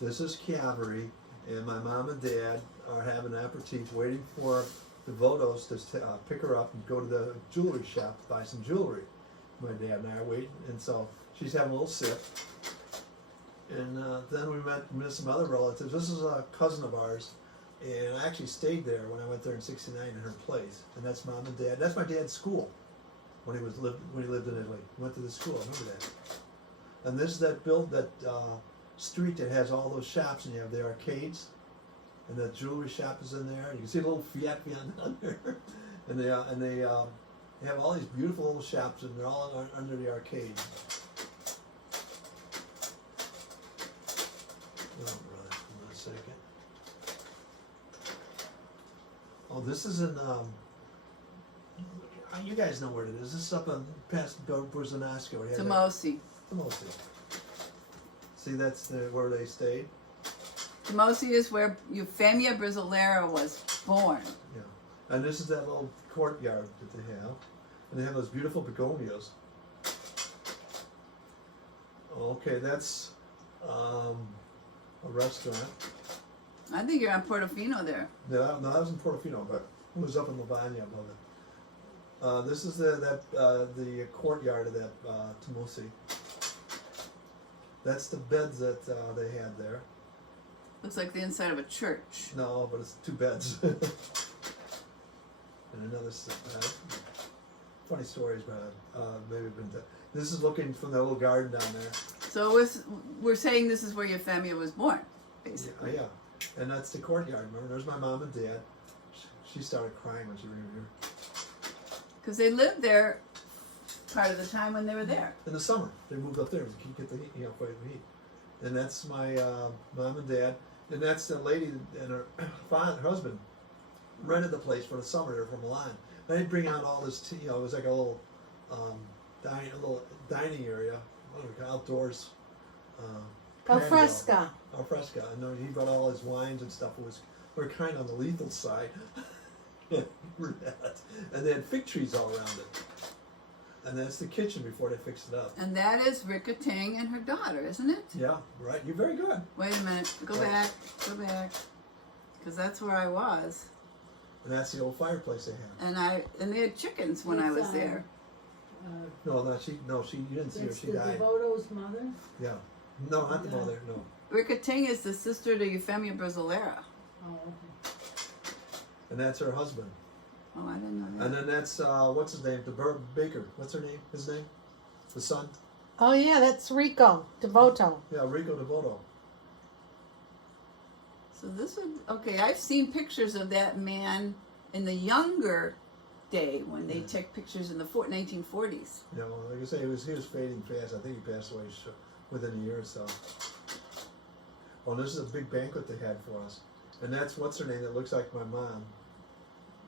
this is Chiappe, and my mom and dad are having an aperitif waiting for the Votos to pick her up and go to the jewelry shop to buy some jewelry. My dad and I are waiting, and so she's having a little sip. And then we met some other relatives. This is a cousin of ours, and I actually stayed there when I went there in '69 in her place. And that's mom and dad. That's my dad's school when he lived in Italy. He went to the school. I remember that. And this is that street that has all those shops, and you have the arcades, and the jewelry shop is in there. You can see a little Fiat down there, and they have all these beautiful little shops, and they're all under the arcade. Oh, brother, hold on a second. Oh, this is in. You guys know where it is. This is up on past Burzanasco. Tomosi. Tomosi. See, that's where they stayed. Tomosi is where Euphemia Brizzolera was born. Yeah, and this is that little courtyard that they have, and they have those beautiful begonias. Okay, that's a restaurant. I think you're on Portofino there. No, that was in Portofino, but it was up in Lavagna above it. This is the courtyard of that Tomosi. That's the beds that they had there. Looks like the inside of a church. No, but it's 2 beds. And another bed. Funny stories, but maybe been. This is looking from the little garden down there. So we're saying this is where Euphemia was born, basically. Yeah, and that's the courtyard. Remember, there's my mom and dad. She started crying when she was here. Because they lived there part of the time when they were there. In the summer, they moved up there to get the heat, fight the heat. And that's my mom and dad, and that's the lady and her husband rented the place for the summer there from Milan. They'd bring out all this, it was like a little dining area, outdoors. Al fresco. Al fresco. And he brought all his wines and stuff. We're kind of on the lethal side. And they had fig trees all around it. And that's the kitchen before they fixed it up. And that is Rika Ting and her daughter, isn't it? Yeah, right. You're very good. Wait a minute. Go back. Because that's where I was. And that's the old fireplace they had. And they had chickens when I was there. No, she. You didn't see her. She died. Devoto's mother? Yeah. No, not the mother. No. Rika Ting is the sister to Euphemia Brizzolera. Oh, okay. And that's her husband. Oh, I didn't know that. And then that's what's his name? The Baker. What's her name? His name? The son. Oh yeah, that's Rico Devoto. Yeah, Rico Devoto. So this would okay. I've seen pictures of that man in the younger day when they took pictures in the 1940s. Yeah, well, like I say, he was fading fast. I think he passed away within a year or so. Well, this is a big banquet they had for us, and that's what's her name? That looks like my mom.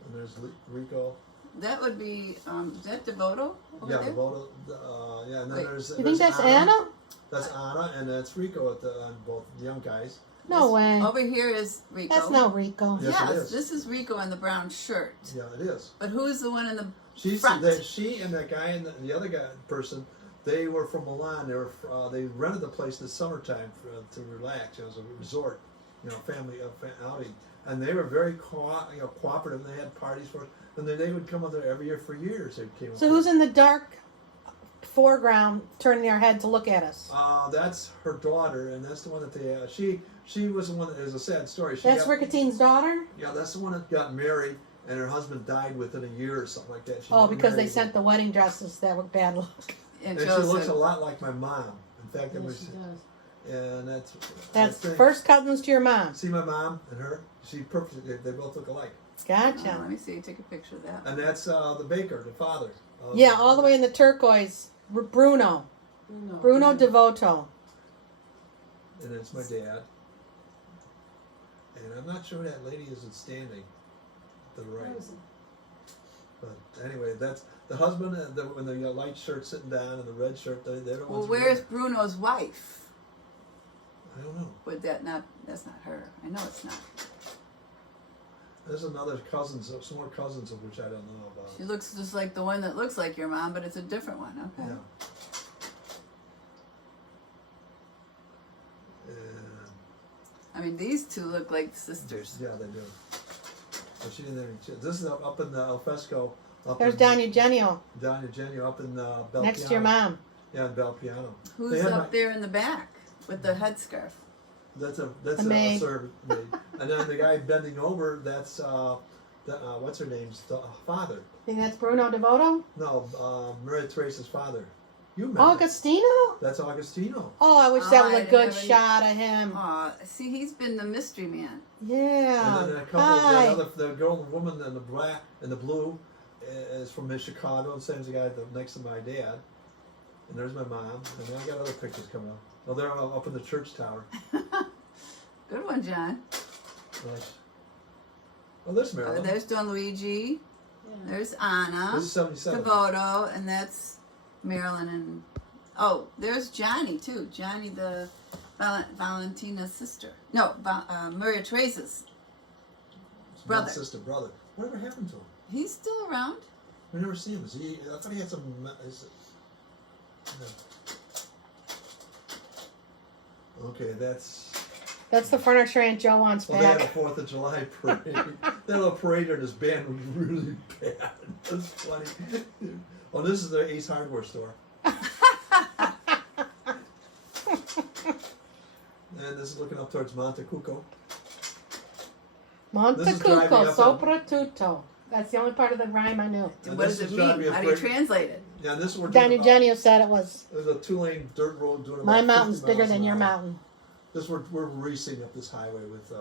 And there's Rico. That would be is that Devoto? Yeah, there? Devoto. Yeah, and then there's. You think that's Anna? That's Anna, and that's Rico on both the young guys. No way. Over here is Rico. That's not Rico. Yes, it is. This is Rico in the brown shirt. Yeah, it is. But who's the one in the She front? and that guy and the other person, they were from Milan. They rented the place in the summertime to relax. It was a resort, family outing, and they were very cooperative. And they had parties for us, and they would come up there every year for years. They came. So who's in the dark foreground, turning their head to look at us? That's her daughter, and that's the one that they. She was the one that is a sad story. That's Ricketeen's daughter? Yeah, that's the one that got married, and her husband died within a year or something like that. Because they sent the wedding dresses that were bad luck. And she looks a lot like my mom. In fact, Yes, she does. And That's first cousins to your mom. See my mom and her? She perfectly. They both look alike. Gotcha. Let me see. Take a picture of that. And that's the baker, the father. Yeah, all the way in the turquoise. Bruno Devoto. And it's my dad. And I'm not sure that lady isn't standing to the right. But anyway, that's the husband in the light shirt sitting down and the red shirt. They're the ones. Well, where's Bruno's wife? I don't know. Would that's not her. I know it's not. There's another some more cousins of which I don't know about. She looks just like the one that looks like your mom, but it's a different one. Okay. Yeah. And I mean, these two look like sisters. Yeah, they do. But she didn't. This is up in the El Fresco. There's Don Eugenio Don Eugenio up in Bel next to Piano. your mom. Yeah, in Bel Piano. Who's up there in the back with the headscarf? That's a maid. servant maid. And then the guy bending over, that's what's her name's father. Think that's Bruno Devoto? No, Maria Teresa's father. You met him. Augustino? That's Augustino. Oh, I wish that Oh, was I a good didn't have shot of him. Aw, see, he's been the mystery man. Yeah. And then a couple Hi. of the girl and the woman in the black and the blue is from Chicago, and same as the guy next to my dad. And there's my mom. And then I got other pictures coming up. Oh, they're up in the church tower. Good one, John. Nice. Oh, there's Marilyn. There's Don Luigi. There's Anna. This is 77. Devoto, and that's Marilyn and there's Johnny too. Johnny, the Valentina's sister. No, Maria Teresa's His brother. mom's sister, brother. Whatever happened to him? He's still around. We never see him. Is he? I thought he had some. Okay, that's That's the furniture Aunt Joe wants Well, they had a back. 4th of July parade. They had a parade and this band was really bad. That's funny. Oh, this is the Ace Hardware store. And this is looking up towards Montecucco. This is driving Montecucco, up soprattutto. That's the only part of the rhyme I knew. And What this does it is driving mean? me How do you afraid- translate it? Yeah, and this is we're Don doing. Eugenio said it was. There's a 2-lane dirt road doing about My 50 mountain's bigger miles than an your hour. mountain. We're racing up this highway with